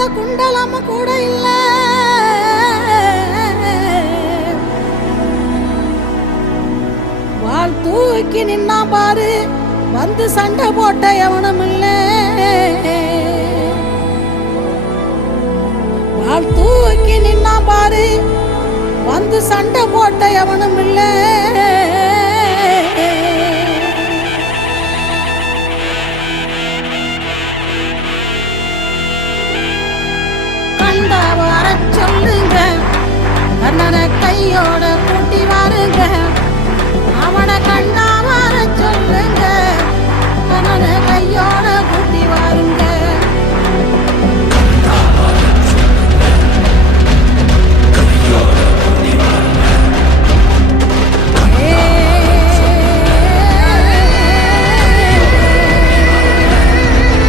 அந்த குண்டலம் கூட இல்ல. வாள் தூக்கி நின்னா பாரு, வந்து சண்டை போட்ட எவனும் இல்ல. வாள் தூக்கி நின்னா பாரு, வந்து சண்டை போட்ட எவனும் இல்ல. கண்ட வர சொல்லுங்க, கண்ணனை கையோட